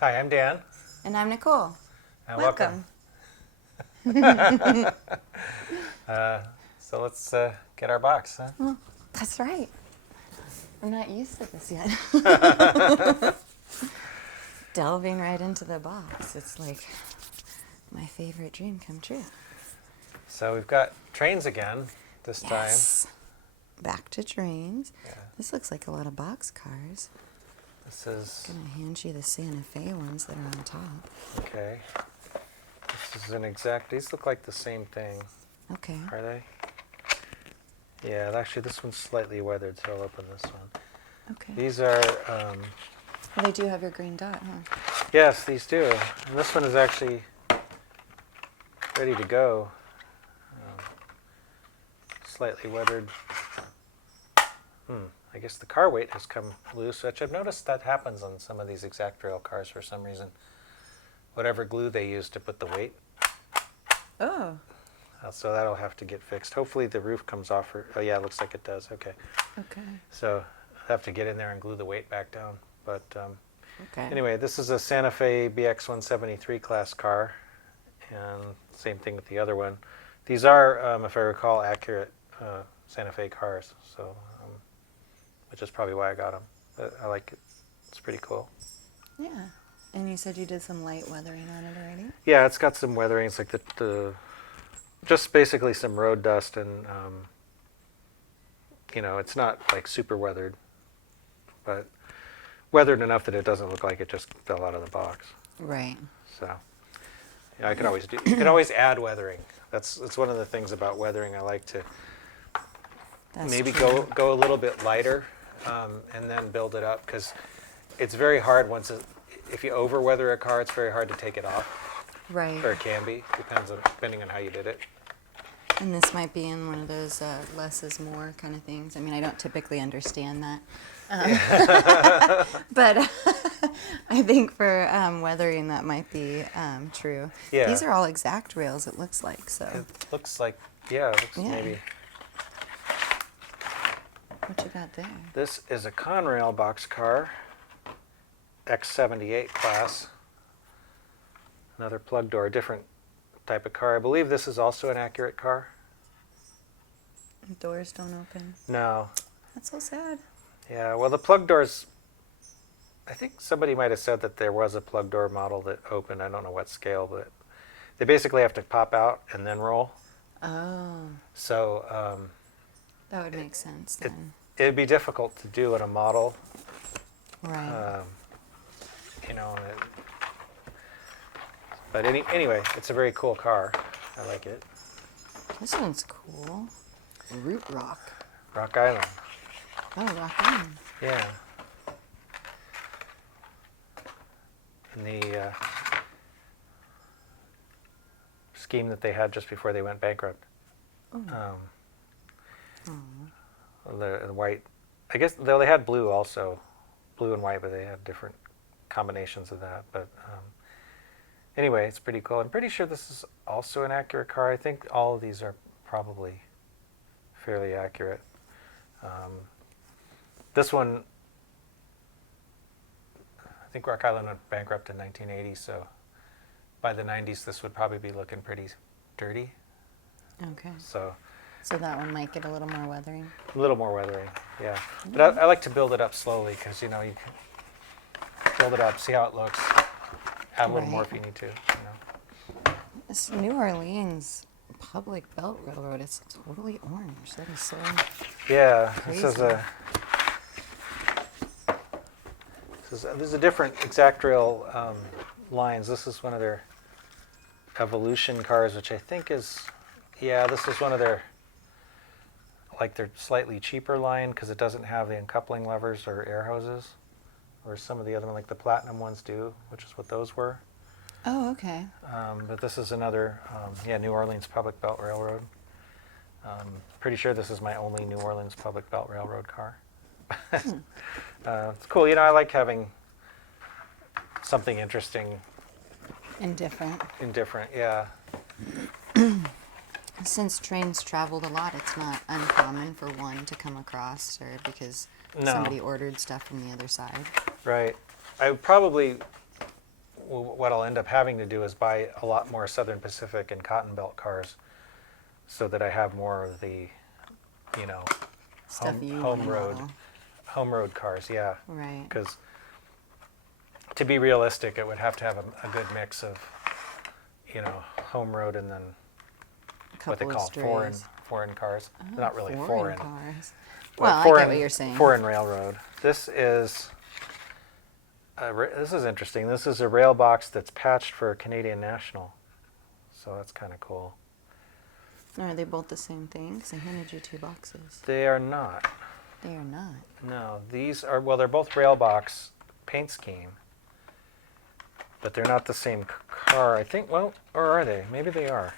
Hi, I'm Dan. And I'm Nichole. And Welcome. So let's get our box, huh? Well, that's right. I'm not used to this yet. Delving right into the box. It's like my favorite dream come true. So we've got trains again this Yes. Back to trains. time. Yeah. This looks like a lot of boxcars. This is, I'm going to hand you the Santa Fe ones that are on top. okay. This is an exact, these look like the same thing, Okay. are they? Yeah, actually this one's slightly weathered, so I'll open this one. Okay. These are, Well, they do have your green dot, huh? yes, these do. And this one is actually ready to go. Slightly weathered. I guess the car weight has come loose, which I've noticed that happens on some of these ExactRail cars for some reason. Whatever glue they use to put the weight. Oh. So that'll have to get fixed. Hopefully the roof comes off. Oh yeah, it looks like it does. Okay. Okay. So I'll have to get in there and glue the weight back down. But Okay. anyway, this is a Santa Fe BX173 class car. And same thing with the other one. These are, if I recall, accurate Santa Fe cars. So, which is probably why I got them. But I like it. It's pretty cool. Yeah. And you said you did some light weathering on it already? Yeah, it's got some weathering. It's like the just basically some road dust, and it's not like super weathered, but weathered enough that it doesn't look like it just fell out of the box. Right. So, I could always do. You can always add weathering. That's one of the things about weathering. I like to That's maybe true. go a little bit lighter, and then build it up, because it's very hard if you over weather a car, it's very hard to take it off. Right. Or it can be, depending on how you did it. And this might be in one of those less is more kind of things. I mean, I don't typically understand that. But I think for weathering, that might be true. Yeah. These are all exact rails, it looks like. So It looks like, yeah, it looks Yeah. maybe. what you got there? This is a Conrail boxcar, X78 class. Another plug door, different type of car. I believe this is also an accurate car. Doors don't open. No. That's so sad. Yeah, well, the plug doors, I think somebody might have said that there was a plug door model that opened. I don't know what scale, but they basically have to pop out and then roll. Oh, So that would make sense then. it'd be difficult to do in a model. Right. But anyway, it's a very cool car. I like it. This one's cool. Root Rock. Rock Island. Oh, Rock Island. Yeah. And the scheme that they had just before they went bankrupt. Oh. The white, I guess, though they had blue also, blue and white, but they had different combinations of that. But anyway, it's pretty cool. I'm pretty sure this is also an accurate car. I think all of these are probably fairly accurate. This one, I think Rock Island went bankrupt in 1980, so by the 90s this would probably be looking pretty dirty. Okay. So So that one might get a little more weathering. a little more weathering, yeah. But I like to build it up slowly, because you can build it up, see how it looks, add a little more if you need to. This New Orleans public belt railroad is totally orange. That is so Yeah, crazy. This is a different ExactRail lines. This is one of their Evolution cars, which I think is, yeah, this is one of their, like, their slightly cheaper line, because it doesn't have the uncoupling levers or air hoses, or some of the other ones, like the Platinum ones do, which is what those were. Oh, okay. But this is another, New Orleans Public Belt Railroad. Pretty sure this is my only New Orleans Public Belt Railroad car. It's cool. I like having something interesting. Indifferent. Indifferent, yeah. Since trains traveled a lot, it's not uncommon for one to come across, or because No. somebody ordered stuff from the other side. Right. I would probably what I'll end up having to do is buy a lot more Southern Pacific and Cotton Belt cars, so that I have more of the, you know, Stuff you home wanna road, model. home road cars. Yeah, Right. because to be realistic, it would have to have a good mix of, you know, home road and then what they Couple of call strays. foreign cars. Oh, Not really foreign. cars. but Well, I get what you're saying. Foreign railroad. This is interesting. This is a Railbox that's patched for Canadian National, so that's kind of cool. Are they both the same thing? Because I handed you 2 boxes. They are not. They are not. No, these are, well, they're both Railbox paint scheme, but they're not the same car. I think, well, or are they? Maybe they are.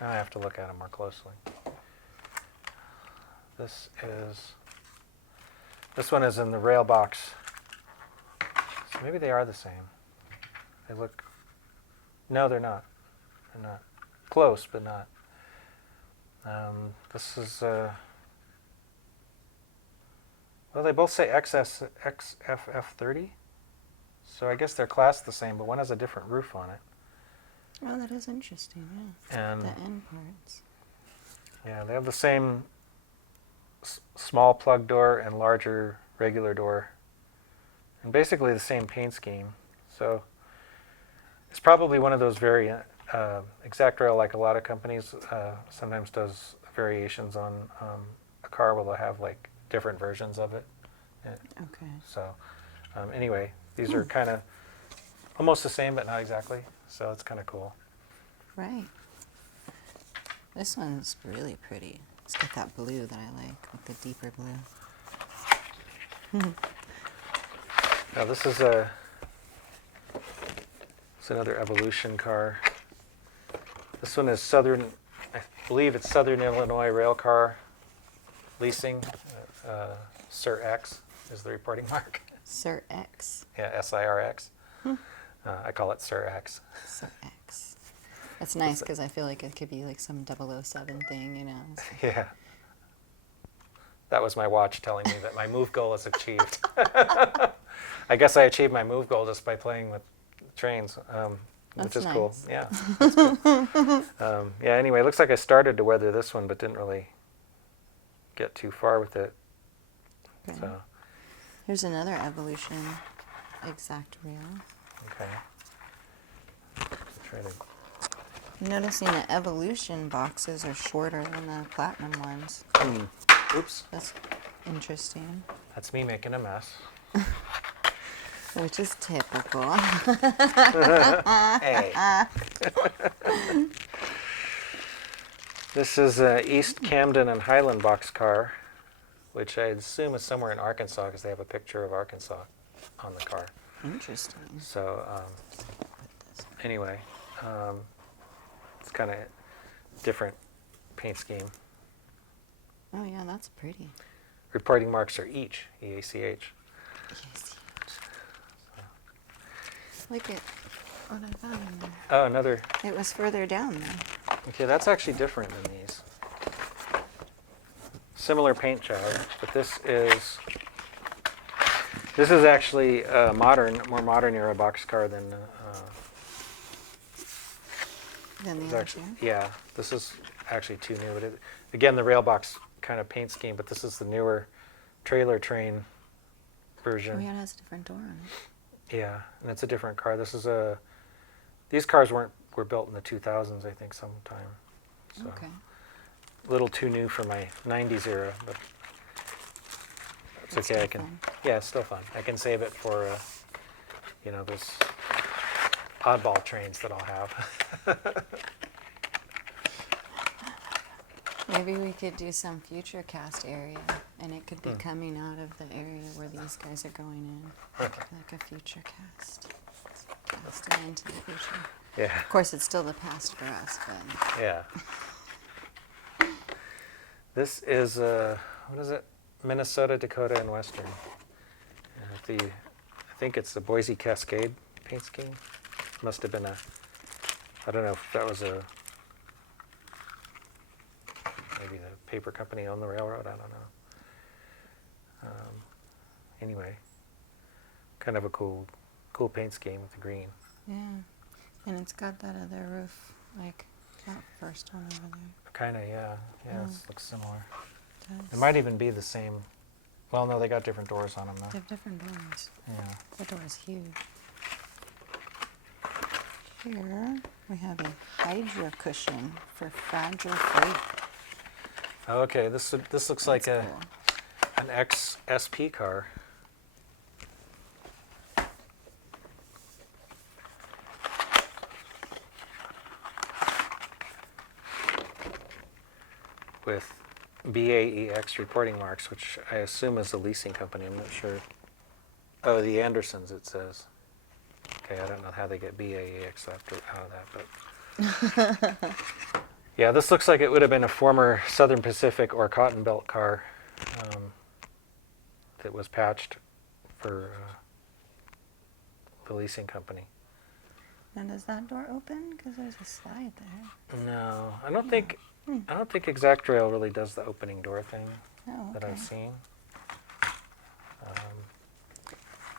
Now I have to look at them more closely. This one is in the Railbox. So maybe they are the same. They look, no, they're not. They're not. Close, but not. This is, well, they both say XFF30. So I guess they're classed the same, but one has a different roof on it. Oh, that is interesting, yeah. And The end parts. yeah, they have the same small plug door and larger regular door. And basically the same paint scheme. So it's probably one of those variant. ExactRail, like a lot of companies, sometimes does variations on a car where they'll have like different versions of it. Okay. So anyway, these are kind of almost the same, but not exactly. So it's kind of cool. Right. This one's really pretty. It's got that blue that I like, like the deeper blue. Now this is another Evolution car. This one is Southern, I believe it's Southern Illinois Rail Car Leasing. Sir X is the reporting mark. Sir X. Yeah, SIRX. I call it Sir X. Sir X. That's nice because I feel like it could be like some 007 thing, you know. Yeah. That was my watch telling me that my move goal is achieved. I guess I achieved my move goal just by playing with trains, which is That's cool. nice. Yeah. That's cool. Yeah. Anyway, it looks like I started to weather this one, but didn't really get too far with it. Okay. So Here's another Evolution ExactRail. okay. Try to. Noticing the Evolution boxes are shorter than the Platinum ones. Oops. That's interesting. That's me making a mess. Which is typical. Hey. This is East Camden and Highland boxcar, which I assume is somewhere in Arkansas because they have a picture of Arkansas on the car. Interesting. So anyway, it's kind of different paint scheme. Oh yeah, that's pretty. Reporting marks are each, EACH. Yes. Look at what I found in there. Oh, another. It was further down there. Okay, that's actually different than these. Similar paint job, but this is actually a more modern era boxcar than. Then It's the other actually, two. yeah, this is actually too new. But again, the Railbox kind of paint scheme, but this is the newer trailer train version. Oh yeah, it has a different door on it. Yeah, and it's a different car. This is these cars were built in the 2000s, I think, sometime. So Okay. a little too new for my 90s era, but it's It's okay. still I can, fun. yeah, it's still fun. I can save it for, you know, those oddball trains that I'll have. Maybe we could do some future cast area, and it could be coming out of the area where these guys are going in, like a future cast, casting into the future. Yeah, Of course, it's still the past for us, but yeah. This is what is it? Minnesota, Dakota, and Western. I think it's the Boise Cascade paint scheme. Must have been I don't know if that was maybe the paper company owned the railroad. I don't know. Anyway, kind of a cool Cool paint scheme with the green. Yeah. And it's got that other roof, like that first one over there. Kind of, yeah. Yeah, it looks similar. It does. It might even be the same. Well, no, they got different doors on them They though. have different doors. Yeah. The door is huge. Here we have a Hydra cushion for fragile freight. Okay, this looks like That's cool. an ex-SP car. With BAEX reporting marks, which I assume is the leasing company. I'm not sure. Oh, the Andersons, it says. Okay, I don't know how they get BAEX out of that, but yeah, this looks like it would have been a former Southern Pacific or Cotton Belt car that was patched for the leasing company. Now does that door open? Because there's a slide there. No, I don't think ExactRail really does the opening door thing Oh, that okay. I've seen.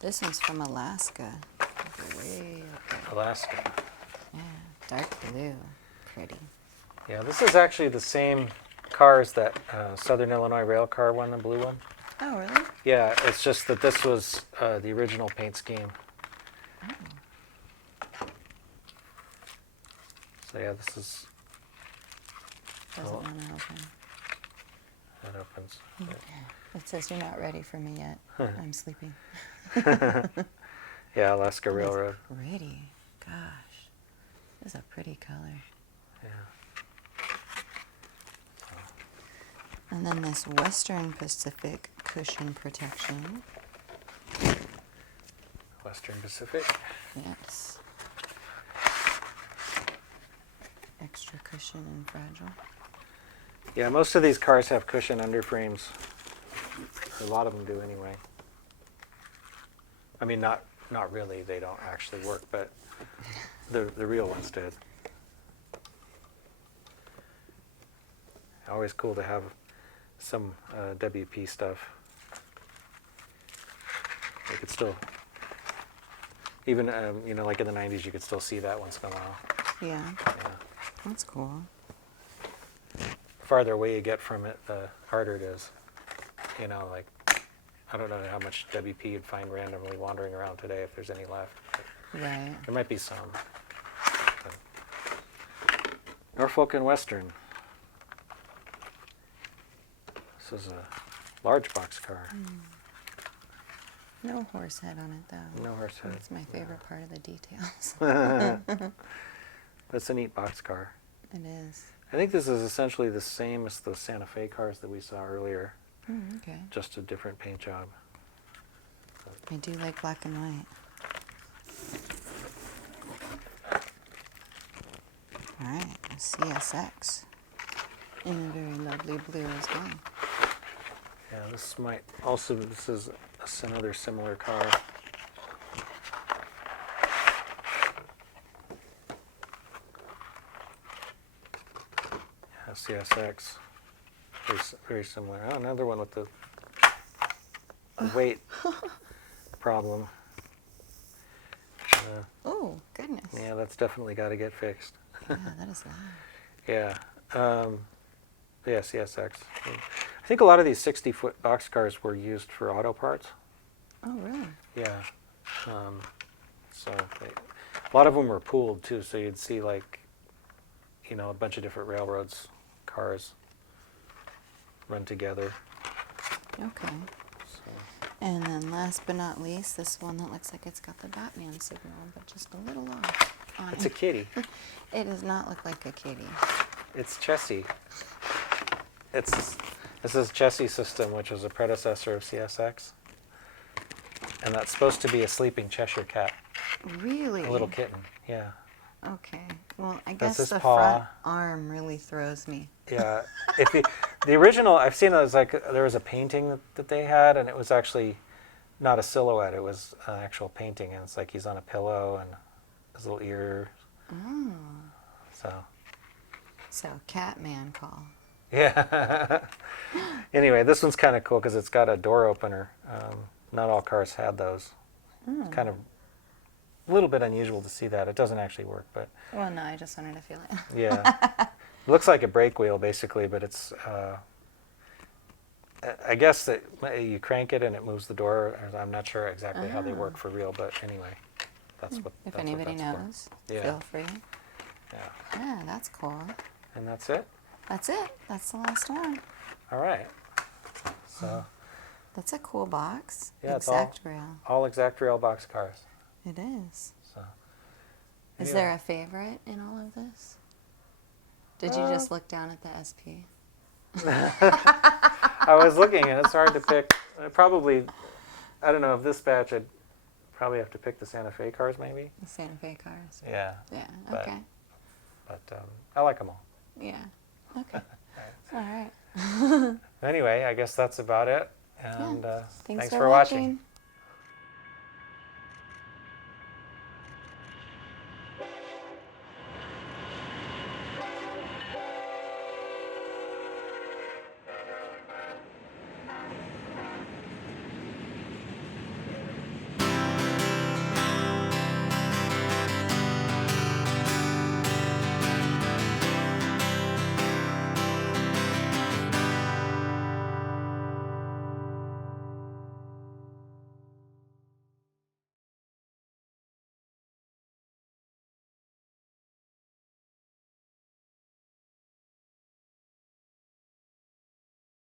This one's from Alaska. Way up there. Alaska. Yeah, dark blue. Pretty. Yeah, this is actually the same car as that Southern Illinois rail car one, the blue one. Oh, really? Yeah, it's just that this was the original paint scheme. So yeah, this is, Doesn't Oh. want to open. that opens. It says you're not ready for me yet. I'm sleeping. Yeah, Alaska That is Railroad. Pretty. Gosh. This is a pretty color. Yeah. And then this Western Pacific cushion protection. Western Pacific. Yes. Extra cushion and fragile. Yeah, most of these cars have cushion underframes. A lot of them do anyway. I mean, not really. They don't actually work, but the real ones did. Always cool to have some WP stuff. You could still, even like in the '90s, you could still see that once in a while. Yeah, Yeah. that's cool. The farther away you get from it, the harder it is. Like, I don't know how much WP you'd find randomly wandering around today, if there's any left. But Right. there might be some. But Norfolk and Western. This is a large boxcar. No horse head on it though. No horse head. That's my favorite part of the details. That's a neat boxcar. It is. I think this is essentially the same as the Santa Fe cars that we saw earlier, Okay. just a different paint job. I do like black and white. All right, a CSX in a very lovely blue as well. Yeah, this might also, this is another similar car. Yeah, CSX, very similar. Oh, another one with the weight problem. Oh, goodness. Yeah, that's definitely got to get fixed. Yeah, that is loud. Yeah, yeah, CSX. I think a lot of these 60-foot boxcars were used for auto parts. Oh, really? Yeah. So a lot of them were pooled too, so you'd see like, a bunch of different railroads, cars run together. Okay. So, And then last but not least, this one that looks like it's got the Batman signal, but just a little off on it's a it. kitty. It does not look like a kitty. It's Chessie. This is Chessie system, which was a predecessor of CSX. And that's supposed to be a sleeping Cheshire cat, Really? a little kitten. Yeah. Okay. Well, I That's guess his the paw. front arm really throws me. Yeah, the original, I've seen it as like there was a painting that they had, and it was actually not a silhouette; it was an actual painting, and it's like he's on a pillow and his little ears. Oh. So, Catman call. yeah. Anyway, this one's kind of cool because it's got a door opener. Not all cars had those. It's kind of a little bit unusual to see that. It doesn't actually work, but Well, no, I just wanted to feel it. yeah. Looks like a brake wheel basically, but it's I guess that you crank it and it moves the door. I'm not sure exactly how they work for real, but anyway, that's what. If that's anybody what that's knows, for. Yeah. feel free. Yeah. Yeah, that's cool. And that's it. That's it. That's the last one. All right. So That's a cool box. Yeah, it's ExactRail. all ExactRail boxcars. It is. So. Is Anyway. there a favorite in all of this? Did you just look down at the SP? I was looking, and it's hard to pick. Probably, I don't know. Of this batch, I'd probably have to pick the Santa Fe cars, maybe. The Santa Fe cars. Yeah. Yeah. But- Okay. But I like them all. Yeah. Okay. All right. Anyway, I guess that's about it. And Thanks thanks for for watching. watching.